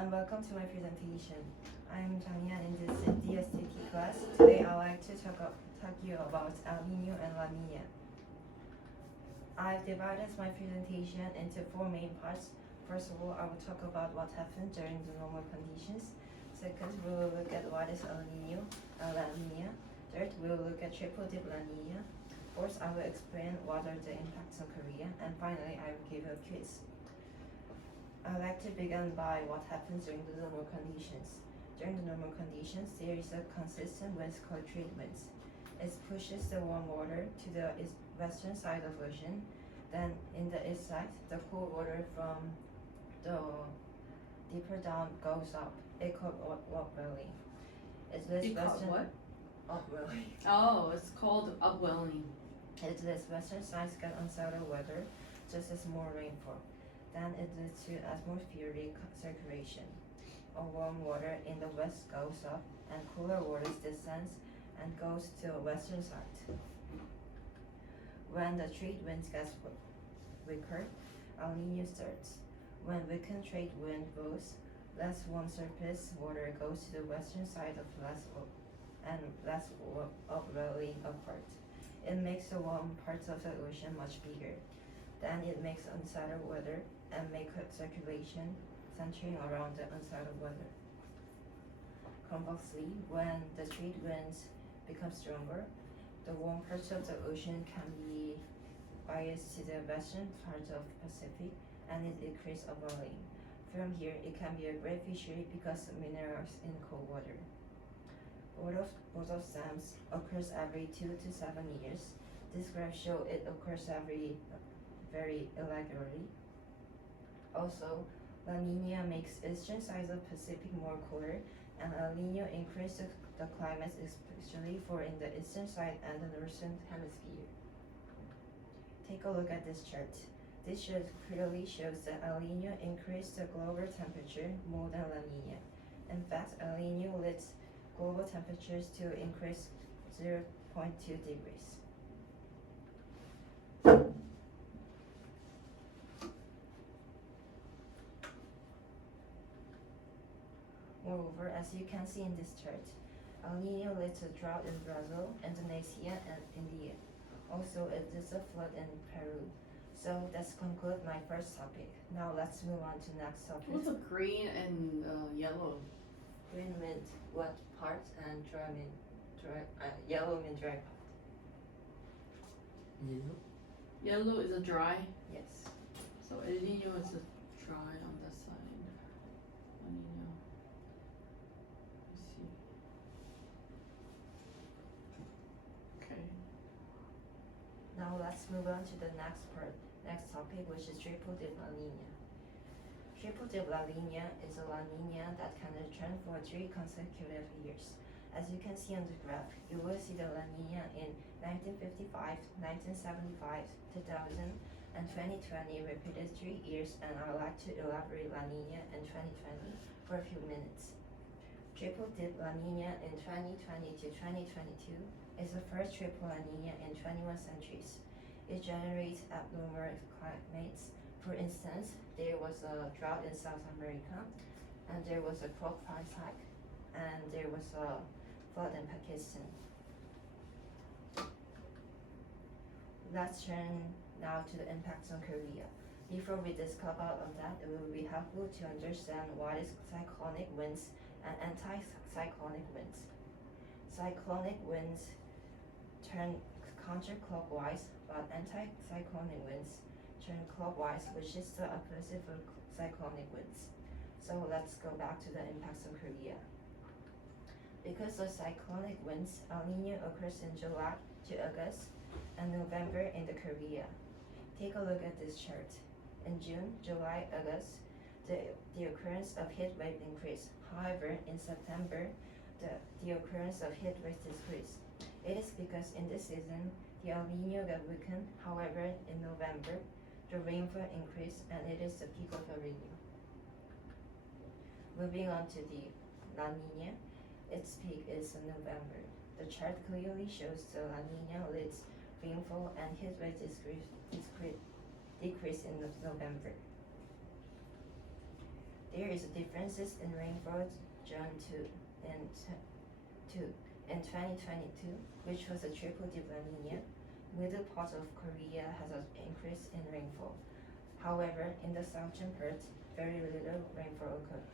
and welcome to my presentation. I'm Tanya in this DSTT class. Today I'd like to talk you about El Niño and La Niña. I've divided my presentation into four main parts. First of all, I will talk about what happened during the normal conditions. Second, we will look at what is El Niño and La Niña. Third, we will look at triple dip La Niña. Fourth, I will explain what are the impacts on Korea. And finally, I will give a quiz. I'd like to begin by what happens during the normal conditions. During the normal conditions, there is a consistent wind called trade winds. It pushes the warm water to the western side of ocean. Then in the east side, the cold water from the deeper down goes up. It called upwelling. It's this western what? upwelling. Oh, it's called upwelling. It's this western sides get unsettled weather, just as more rainfall. Then it leads to atmospheric circulation. Warm water in the west goes up, and cooler water descends and goes to the western side. When the trade wind gets weaker, El Niño starts. When weakened trade wind blows, less warm surface water goes to the western side of less upwelling upward. It makes the warm parts of the ocean much bigger. Then it makes unsettled weather and make circulation centering around the unsettled weather. Conversely, when the trade winds become stronger, the warm parts of the ocean can be biased to the western part of Pacific, and it increases upwelling. From here, it can be a great fishery because of minerals in cold water. Both of them occurs every 2 to 7 years. This graph shows it occurs very irregularly. Also, La Niña makes eastern sides of Pacific more cooler, and El Niño increases the climate, especially for in the eastern side and the northern hemisphere. Take a look at this chart. This chart clearly shows that El Niño increased the global temperature more than La Niña. In fact, El Niño leads global temperatures to increase 0.2 degrees. Moreover, as you can see in this chart, El Niño leads to drought in Brazil, Indonesia, and India. Also, it is a flood in Peru. So let's conclude my first topic. Now let's move on to next topic. What's the green and yellow? Green means wet part and yellow means dry part. Yellow is a dry. Yes. So El Niño is a dry on that side. La Niña. Let's see. Okay. Now let's move on to the next topic, which is triple dip La Niña. Triple dip La Niña is a La Niña that can return for 3 consecutive years. As you can see on the graph, you will see the La Niña in 1955, 1975, 2000, and 2020 repeated 3 years, and I'd like to elaborate La Niña in 2020 for a few minutes. Triple dip La Niña in 2020 to 2022 is the first triple La Niña in 21 centuries. It generates abnormal climates. For instance, there was a drought in South America, and there was a crop price hike, and there was a flood in Pakistan. Let's turn now to the impacts on Korea. Before we discuss about that, it will be helpful to understand what is cyclonic winds and anti-cyclonic winds. Cyclonic winds turn counterclockwise, but anti-cyclonic winds turn clockwise, which is the opposite of cyclonic winds. So let's go back to the impacts on Korea. Because of cyclonic winds, El Niño occurs in July to August and November in the Korea. Take a look at this chart. In June, July, August, the occurrence of heat wave increased. However, in September, the occurrence of heat wave decreased. It is because in this season, the El Niño got weakened. However, in November, the rainfall increased, and it is the peak of El Niño. Moving on to the La Niña, its peak is in November. The chart clearly shows the La Niña leads rainfall and heat wave decrease in November. there is differences in rainfall June in 2022, which was a triple dip La Niña. Middle part of Korea has an increase in rainfall. However, in the southern part, very little rainfall occurred.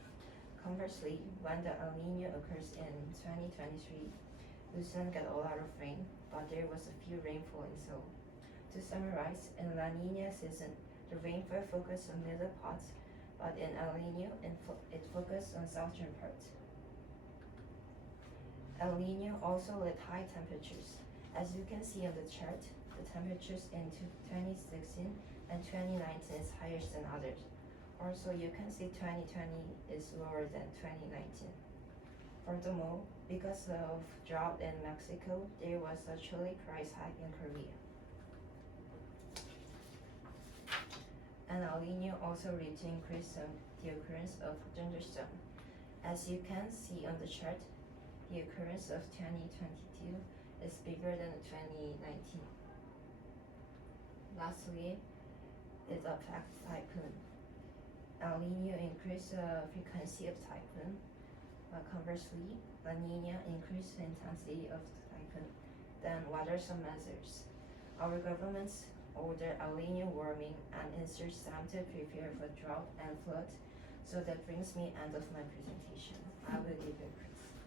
Conversely, when the El Nino occurs in 2023, Luzon got a lot of rain, but there was a few rainfall in Seoul. To summarize, in La Nina season, the rainfall focused on middle parts, but in El Nino, it focused on southern parts. El Nino also led high temperatures. As you can see on the chart, the temperatures in 2016 and 2019 is higher than others. Also, you can see 2020 is lower than 2019. Furthermore, because of drought in Mexico, there was a chili price hike in Korea. And El Nino also led to increase the occurrence of thunderstorm. As you can see on the chart, the occurrence of 2022 is bigger than 2019. Lastly, it affects typhoon. El Nino increased the frequency of typhoon. Conversely, La Nina increased the intensity of typhoon. Then what are some measures? Our governments order El Nino warming and insert them to prepare for drought and flood. So that brings me end of my presentation. I will give a